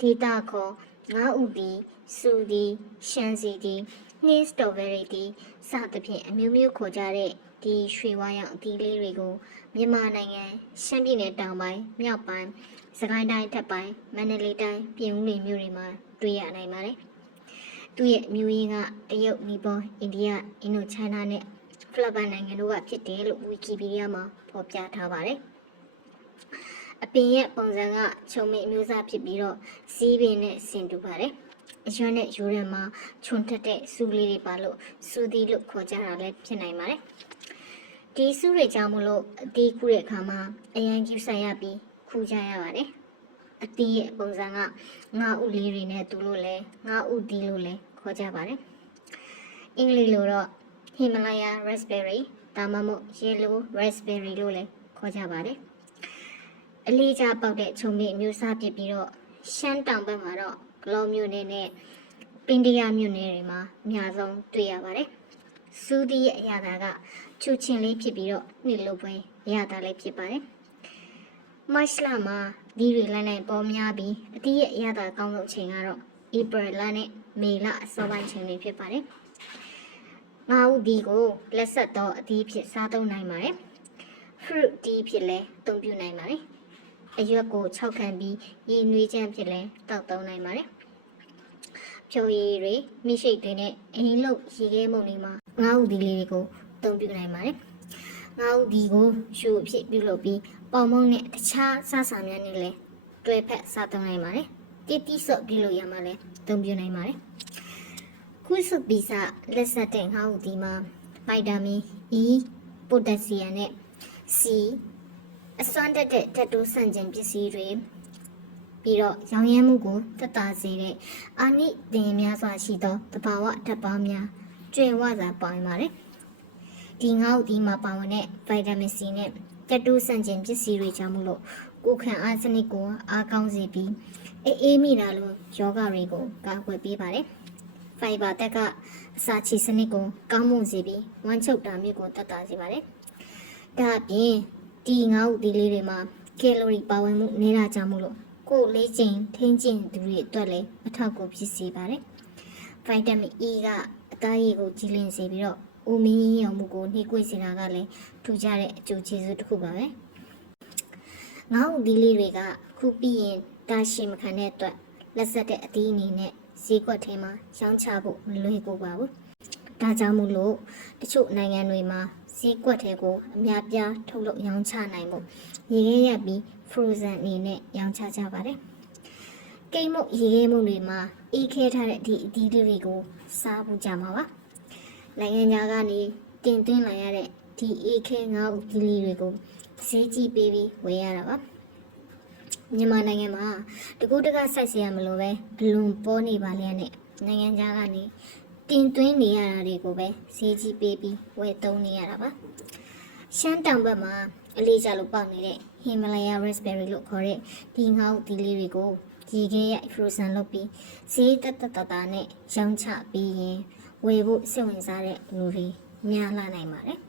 ဒေတာခေါ်ငါးဥသည်စူသည်ရှမ်းစီသည်နှင်းစတော်ဘယ်ရီသည်စသဖြင့်အမျိုးမျိုးခေါ်ကြတဲ့ဒီရွှေဝါရောင်အသီးလေးတွေကိုမြန်မာနိုင်ငံရှမ်းပြည်နယ်တောင်ပိုင်းမြောက်ပိုင်းစကိုင်းတိုင်းထပ်ပိုင်းမန္တလေးတိုင်းပြင်ဦးလွင်မြို့တွေမှာတွေ့ရနိုင်ပါတယ်။သူ့ရဲ့အမျိုးရင်းကတရုတ်နီပေါအိန္ဒိယအင်ဒိုချိုင်းနာနဲ့ဖိလစ်ပိုင်နိုင်ငံတို့ကဖြစ်တယ်လို့ဝီကီပီဒီးယားမှာဖော်ပြထားပါတယ်။အပင်ရဲ့ပုံစံကချုံမိအမျိုးအစားဖြစ်ပြီးတော့စီးပင်နဲ့ဆင်တူပါတယ်။အရွက်နဲ့ရိုးရံမှာခြုံထက်တဲ့စူးလေးတွေပါလို့စူးသီးလို့ခေါ်ကြတာလည်းဖြစ်နိုင်ပါတယ်။ဒီစူးတွေကြောင့်မလို့အသီးခူးတဲ့အခါမှာအရန်ကျူဆိုင်ရပြီးခူးကြရပါတယ်။အသီးရဲ့ပုံစံကငါးဥလေးတွေနဲ့တူလို့လဲငါးဥသီးလို့လဲခေါ်ကြပါတယ်။အင်္ဂလိပ်လိုတော့ Himalaya raspberry ဒါမှမဟုတ် yellow raspberry လို့လည်းခေါ်ကြပါတယ်။အလေးကျပေါက်တဲ့ခြုံမိအမျိုးအစားဖြစ်ပြီးတော့ရှမ်းတောင်ဘက်မှာတော့ဂလောမြို့နယ်နဲ့ပင်တရမြို့နယ်တွေမှာအများဆုံးတွေ့ရပါတယ်။စူးသီးရဲ့အရာသာကချူချင်းလေးဖြစ်ပြီးတော့နှစ်လိုပွဲအရာသာလေးဖြစ်ပါတယ်။မတ်လမှာဒီတွေလိုင်းလိုက်ပေါ်များပြီးအသီးရဲ့အရာသာအကောင်းဆုံးအချိန်ကတော့ဧပြီလနဲ့မေလအစောပိုင်းချိန်တွေဖြစ်ပါတယ်။ငါးဥဒီကိုလက်ဆက်သောအသီးဖြစ်စားသုံးနိုင်ပါတယ်။ fruit ဒီဖြစ်လဲအသုံးပြုနိုင်ပါတယ်။အရွက်ကို၆ခံပြီးရေနွေးချမ်းဖြစ်လဲတောက်သုံးနိုင်ပါတယ်။ဖြိုရည်တွေမိရှိတ်တွေနဲ့အင်းလုံးရေခဲမုံတွေမှာငါးဥဒီလေးတွေကိုအသုံးပြုနိုင်ပါတယ်။ငါးဥဒီကိုရှုပ်ဖြစ်ပြုလုပ်ပြီးပေါင်မုံနဲ့တခြားစားစာများနဲ့လည်းတွဲဖက်စားသုံးနိုင်ပါတယ်။တိတိဆော့ပြုလုပ်ရမှာလည်းအသုံးပြုနိုင်ပါတယ်။ခုစုပီစာလက်ဆက်တဲ့ငါးဥဒီမှာဗိုက်တာမင် E ပိုတက်ဆီယမ်နဲ့ C အစွမ်းတက်တဲ့ဓာတ်တိုးဆန့်ကျင်ပစ္စည်းတွေပြီးတော့ရောင်ရမ်းမှုကိုသက်သာစေတဲ့အာနိသင်များစွာရှိသောသဘာဝဓာတ်ပေါင်းများကျွဲဝစွာပါဝင်ပါတယ်။ဒီငါးဥဒီမှာပါဝင်တဲ့ဗိုက်တာမင် C နဲ့ဓာတ်တိုးဆန့်ကျင်ပစ္စည်းတွေကြောင့်မို့လို့ကိုယ်ခံအားစနစ်ကိုအားကောင်းစေပြီးအေးမိတာလိုယောဂတွေကိုကာကွယ်ပေးပါတယ်။ဖိုင်ဘာတက်ကအစာချေစနစ်ကိုကောင်းမွန်စေပြီးဝမ်းချုပ်တာမျိုးကိုသက်သာစေပါတယ်။ဒါအပြင်ဒီငါးဥဒီလေးတွေမှာကယ်လိုရီပါဝင်မှုနေတာကြောင့်မို့လို့ကိုယ်လေးချိန်ထိန်းကျင့်သူတွေအတွက်လည်းအထောက်အကူဖြစ်စေပါတယ်။ဗိုက်တာမင် E ကအသားရည်ကိုကြည်လင်စေပြီးတော့အိုမင်းရောင်မှုကိုနှိကွေ့စေတာကလည်းထူးခြားတဲ့အကျိုးကျေးဇူးတစ်ခုပါပဲ။ငါးဥဒီလေးတွေကခုပြီးရင်တာရှည်မခံတဲ့အတွက်လက်ဆက်တဲ့အသီးအနေနဲ့ဈေးကွက်ထဲမှာရောင်းချဖို့မလွယ်ကူပါဘူး။ဒါကြောင့်မို့လို့တချို့နိုင်ငံတွေမှာဈေးကွက်ထဲကိုအများပြားထုတ်လုပ်ရောင်းချနိုင်ဖို့ရေခဲရပြီး frozen အနေနဲ့ရောင်းချကြပါတယ်။ကိတ်မုတ်ရေခဲမုတ်တွေမှာအေးခဲထားတဲ့ဒီအသီးတွေကိုစားဖို့ကြမှာပါ။နိုင်ငံခြားကနေတင်သွင်းလာရတဲ့ဒီအေးခဲငါးဥဒီလေးတွေကိုဈေးကြီးပေးပြီးဝယ်ရတာပါ။မြန်မာနိုင်ငံမှာတကူတကစိုက်စရာမလိုပဲအလွန်ပေါ်နေပါလျက်နဲ့နိုင်ငံခြားကနေတင်သွင်းနေရတာတွေကိုပဲဈေးကြီးပေးပြီးဝယ်သုံးနေရတာပါ။ရှမ်းတောင်ဘက်မှာအလေးကျလို့ပေါက်နေတဲ့ Himalaya raspberry လို့ခေါ်တဲ့ဒီငါးဥဒီလေးတွေကိုရေခဲရိုက် frozen လုပ်ပြီးဈေးတက်တာနဲ့ရောင်းချပြီးရင်ဝယ်ဖို့စိတ်ဝင်စားတဲ့လူတွေများလာနိုင်ပါတယ်။